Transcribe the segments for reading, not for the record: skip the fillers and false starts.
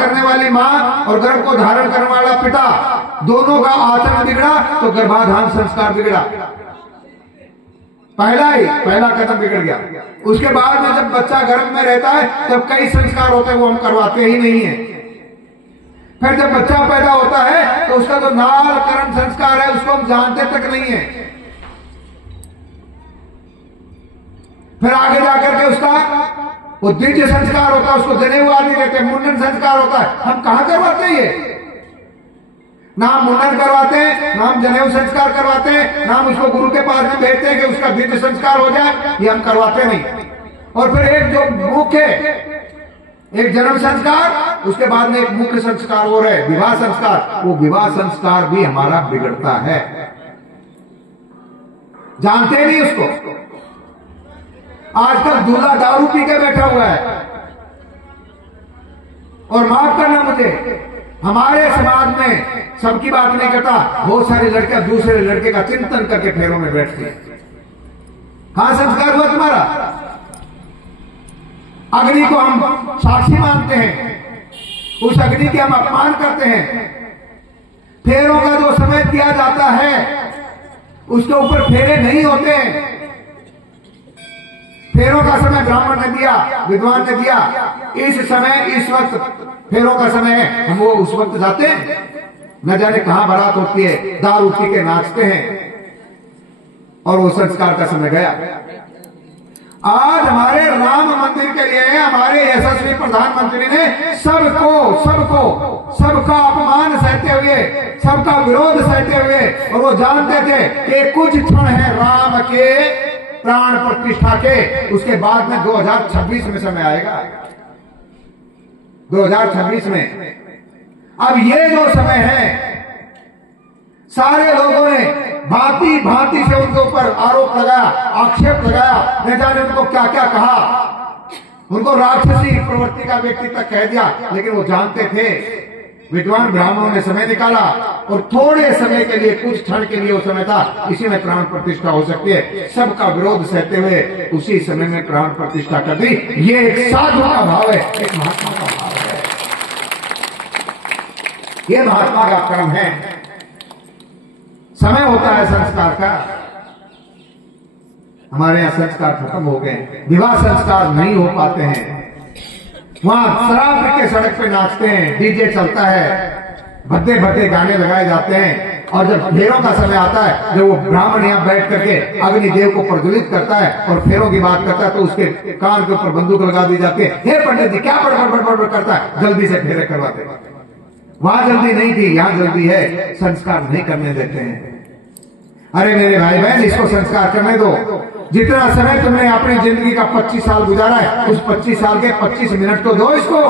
करने वाली माँ और गर्भ को धारण करने वाला पिता, दोनों का आचरण बिगड़ा तो गर्भाधान संस्कार बिगड़ा। पहला कदम बिगड़ गया। उसके बाद में जब बच्चा गर्भ में रहता है तब कई संस्कार होते हैं, वो हम करवाते ही नहीं है। फिर जब बच्चा पैदा होता है तो उसका जो नामकरण संस्कार है उसको हम जानते तक नहीं है। फिर आगे जाकर के उसका वो द्वितीय संस्कार होता है, उसको जनेऊ आदि देते हैं, मुंडन संस्कार होता है। हम कहां करवाते हैं ये? ना हम मुंडन करवाते हैं, ना हम जनेऊ संस्कार करवाते हैं, ना हम उसको गुरु के पास में भेजते हैं कि उसका द्वितीय संस्कार हो जाए, ये हम करवाते नहीं। और फिर एक जो मुख्य, एक जन्म संस्कार, उसके बाद में एक मुख्य संस्कार हो रहे विवाह संस्कार, वो विवाह संस्कार भी हमारा बिगड़ता है, जानते नहीं उसको। आजकल दूल्हा दारू पी के बैठा हुआ है, और माफ करना मुझे, हमारे समाज में सबकी बात नहीं करता, बहुत सारे लड़के दूसरे लड़के का चिंतन करके फेरों में बैठते हैं। कहां संस्कार हुआ तुम्हारा? अग्नि को हम साक्षी मानते हैं, उस अग्नि के हम अपमान करते हैं। फेरों का जो समय दिया जाता है उसके ऊपर फेरे नहीं होते हैं। फेरों का समय ब्राह्मण ने दिया, विद्वान ने दिया, इस समय इस वक्त फेरों का समय है, हम वो उस वक्त जाते हैं, न जाने कहां बारात होती है, दारू पी के नाचते हैं, और वो संस्कार का समय गया। आज हमारे राम मंदिर के लिए हमारे यशस्वी प्रधानमंत्री ने सबका अपमान सहते हुए, सबका विरोध सहते हुए, और वो जानते थे कि कुछ क्षण है राम के प्राण प्रतिष्ठा के, उसके बाद में 2026 में समय आएगा, 2026 में। अब ये जो समय है, सारे लोगों ने भांति भांति से उनके ऊपर आरोप लगाया, आक्षेप लगाया, न जाने उनको क्या क्या कहा, उनको राक्षसी प्रवृत्ति का व्यक्ति तक कह दिया। लेकिन वो जानते थे, विद्वान ब्राह्मणों ने समय निकाला, और थोड़े समय के लिए, कुछ क्षण के लिए वो समय था, इसी में प्राण प्रतिष्ठा हो सकती है। सबका विरोध सहते हुए उसी समय में प्राण प्रतिष्ठा कर दी। ये एक साधु का भाव है, एक महात्मा का भाव है, ये महात्मा का कर्म है। समय होता है संस्कार का, हमारे यहां संस्कार खत्म हो गए, विवाह संस्कार नहीं हो पाते हैं। वहां शराब पी के सड़क पे नाचते हैं, डीजे चलता है, भद्दे भद्दे गाने लगाए जाते हैं, और जब फेरों का समय आता है, जब वो ब्राह्मण यहाँ बैठ करके अग्निदेव को प्रज्वलित करता है और फेरों की बात करता है, तो उसके कान के ऊपर बंदूक लगा दी जाती है। हे पंडित जी, क्या बड़बड़ करता है, जल्दी से फेरे करवाते। वहां जल्दी नहीं थी, यहां जल्दी है, संस्कार नहीं करने देते हैं। अरे मेरे भाई बहन, इसको संस्कार करने दो। जितना समय तुमने अपनी जिंदगी का 25 साल गुजारा है, उस 25 साल के 25 मिनट तो दो इसको,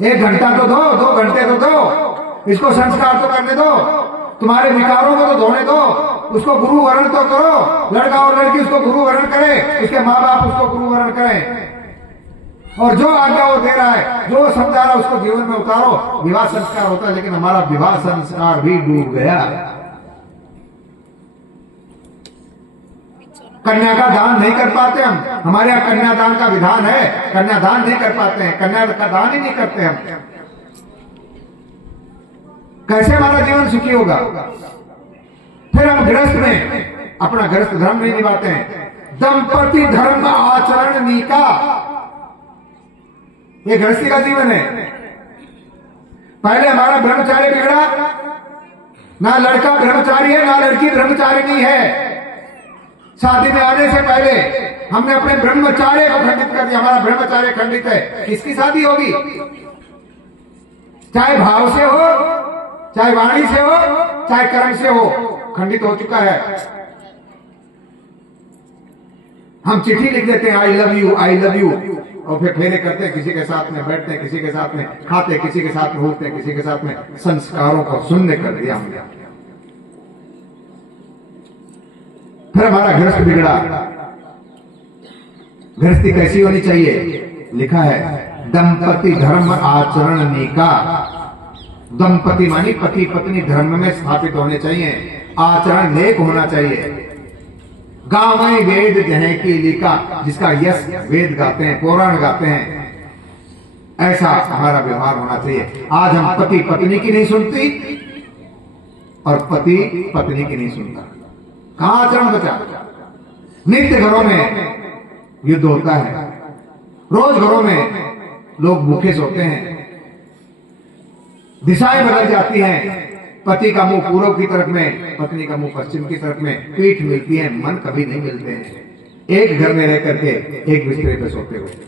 1 घंटा तो दो, 2 घंटे तो दो, इसको संस्कार तो करने दो। तुम्हारे विकारों को तो धोने दो, उसको गुरु वरण तो करो। लड़का और लड़की उसको गुरु वरण करे, उसके माँ बाप उसको गुरु वरण करें, और जो आज्ञा वो दे रहा है, जो समझा रहा है, उसको जीवन में उतारो। विवाह संस्कार होता है, लेकिन हमारा विवाह संस्कार भी डूब गया। कन्या का दान नहीं कर पाते हम, हमारे यहाँ कन्यादान का विधान है, कन्यादान नहीं कर पाते हैं, कन्या का दान ही नहीं करते हम। कैसे हमारा जीवन सुखी होगा? फिर हम गृहस्थ में अपना गृहस्थ धर्म नहीं निभाते हैं। दंपति धर्म आचरण नीका, ये गृहस्थी का जीवन है। पहले हमारा ब्रह्मचार्य बिगड़ा, ना लड़का ब्रह्मचारी है, ना लड़की ब्रह्मचारिणी है। शादी में आने से पहले हमने अपने ब्रह्मचार्य को खंडित कर दिया, हमारा ब्रह्मचार्य खंडित है। किसकी शादी होगी? चाहे भाव से हो, चाहे वाणी से हो, चाहे कर्म से हो, खंडित हो चुका है। हम चिट्ठी लिख देते हैं, I love you, I love you, और फिर फेरे करते हैं, किसी के साथ में बैठते हैं, किसी के साथ में खाते, किसी के साथ में उठते हैं, किसी के साथ में। संस्कारों को शून्य कर दिया हमने। फिर हमारा गृहस्थ बिगड़ा। गृहस्थी कैसी होनी चाहिए? लिखा है दंपति धर्म आचरण नीका। दंपति मानी पति पत्नी धर्म में स्थापित होने चाहिए, आचरण नेक होना चाहिए। गांव में वेद जह की लिखा, जिसका यश वेद गाते हैं, पुराण गाते हैं। ऐसा हमारा व्यवहार होना चाहिए। आज हम पति पत्नी की नहीं सुनती और पति पत्नी की नहीं सुनता। कहां आचरण बचा? नित्य घरों में युद्ध होता है, रोज घरों में लोग भूखे सोते हैं, दिशाएं बदल जाती हैं। पति का मुंह पूर्व की तरफ में, पत्नी का मुंह पश्चिम की तरफ में, पीठ मिलती है, मन कभी नहीं मिलते हैं। एक घर में रह करके एक बिस्तर पे सोते हुए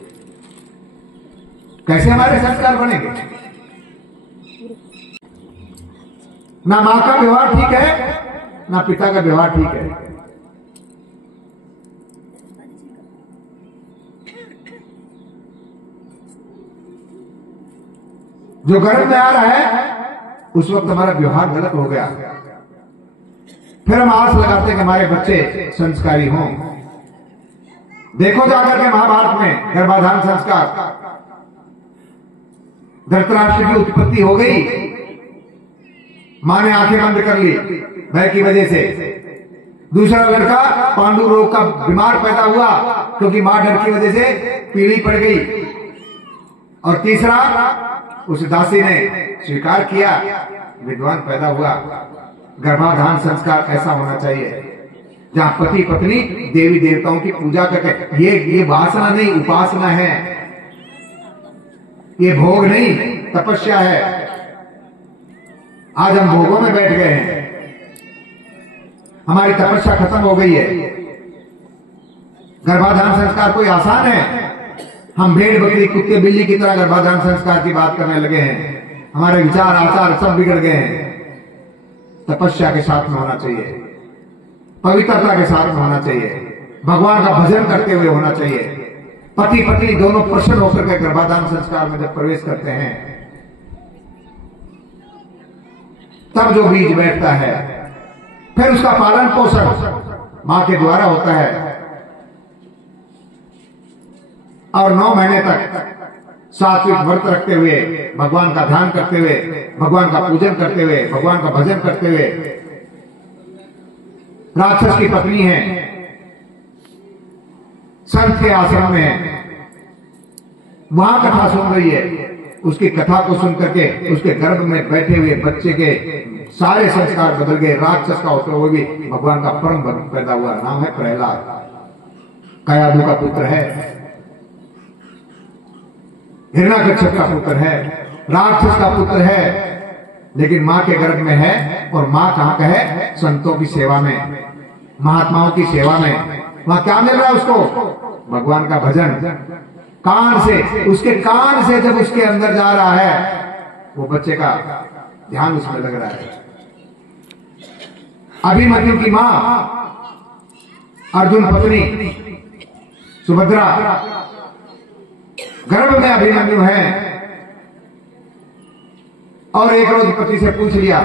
कैसे हमारे संस्कार बनेंगे? ना मां का व्यवहार ठीक है, ना पिता का व्यवहार ठीक है। जो गर्भ में आ रहा है उस वक्त हमारा व्यवहार गलत हो गया, फिर हम आस लगाते हैं कि हमारे बच्चे संस्कारी हों। देखो जाकर के महाभारत में गर्भाधान संस्कार, धृतराष्ट्र की उत्पत्ति हो गई, मां ने आंखें बंद कर ली भय की वजह से। दूसरा लड़का पांडु रोग का बीमार पैदा हुआ क्योंकि मां डर की वजह से पीली पड़ गई। और तीसरा उस दासी ने स्वीकार किया, विद्वान पैदा हुआ। गर्भाधान संस्कार ऐसा होना चाहिए जहां पति पत्नी देवी देवताओं की पूजा करके, ये वासना नहीं, उपासना है, ये भोग नहीं, तपस्या है। आज हम भोगों में बैठ गए हैं, हमारी तपस्या खत्म हो गई है। गर्भाधान संस्कार कोई आसान है? हम भेड़ बकरी कुत्ते बिल्ली की तरह गर्भाधान संस्कार की बात करने लगे हैं। हमारे विचार आचार सब बिगड़ गए हैं। तपस्या के साथ में होना चाहिए, पवित्रता के साथ में होना चाहिए, भगवान का भजन करते हुए होना चाहिए। पति पत्नी दोनों प्रसन्न होकर के गर्भाधान संस्कार में जब प्रवेश करते हैं तब जो बीज बैठता है, फिर उसका पालन पोषण मां के द्वारा होता है। और 9 महीने तक सात्विक व्रत रखते हुए, भगवान का ध्यान करते हुए, भगवान का पूजन करते हुए, भगवान का भजन करते हुए। राक्षस की पत्नी है, संत के आश्रम में है, वहां कथा सुन रही है, उसकी कथा को सुन करके उसके गर्भ में बैठे हुए बच्चे के सारे संस्कार बदल गए। राक्षस का होते हुए भी भगवान का परम भक्त पैदा हुआ। नाम है प्रहलाद, कयादु का पुत्र है, हिरण्याकश्यप का पुत्र है, राक्षस का पुत्र है, लेकिन मां के गर्भ में है। और मां कहां का है? संतों की सेवा में, महात्माओं की सेवा में। वहां क्या मिल रहा है उसको? भगवान का भजन। कान से, उसके कान से जब उसके अंदर जा रहा है, वो बच्चे का ध्यान उसमें लग रहा है। अभिमन्यु की मां, अर्जुन पत्नी सुभद्रा, गर्भ में अभिमन्यु है। और एक रोज पति से पूछ लिया,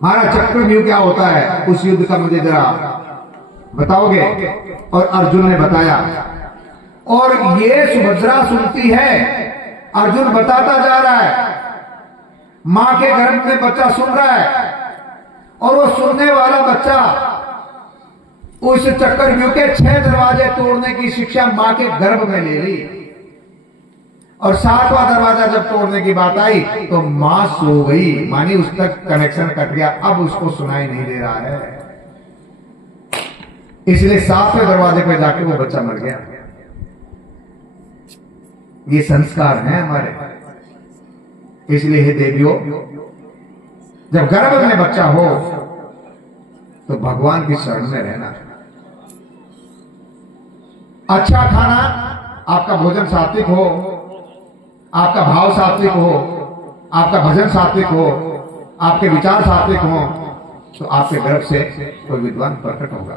हमारा चक्रव्यूह क्या होता है? उस युद्ध का मुझे जरा बताओगे? और अर्जुन ने बताया। और ये सुभद्रा सुनती है, अर्जुन बताता जा रहा है, मां के गर्भ में बच्चा सुन रहा है। और वो सुनने वाला बच्चा उस चक्रव्यूह के 6 दरवाजे तोड़ने की शिक्षा मां के गर्भ में ले ली। और 7वां दरवाजा जब तोड़ने की बात आई तो मां सो गई, मानी उस तक कनेक्शन कट गया, अब उसको सुनाई नहीं दे रहा है। इसलिए 7वें दरवाजे पे जाके वो बच्चा मर गया। ये संस्कार हैं हमारे। इसलिए हे देवियों, जब गर्भ में बच्चा हो तो भगवान की शरण में रहना। अच्छा खाना, आपका भोजन सात्विक हो, आपका भाव सात्विक हो, आपका भजन सात्विक हो, आपके विचार सात्विक हो, तो आपके गर्भ से कोई विद्वान प्रकट होगा।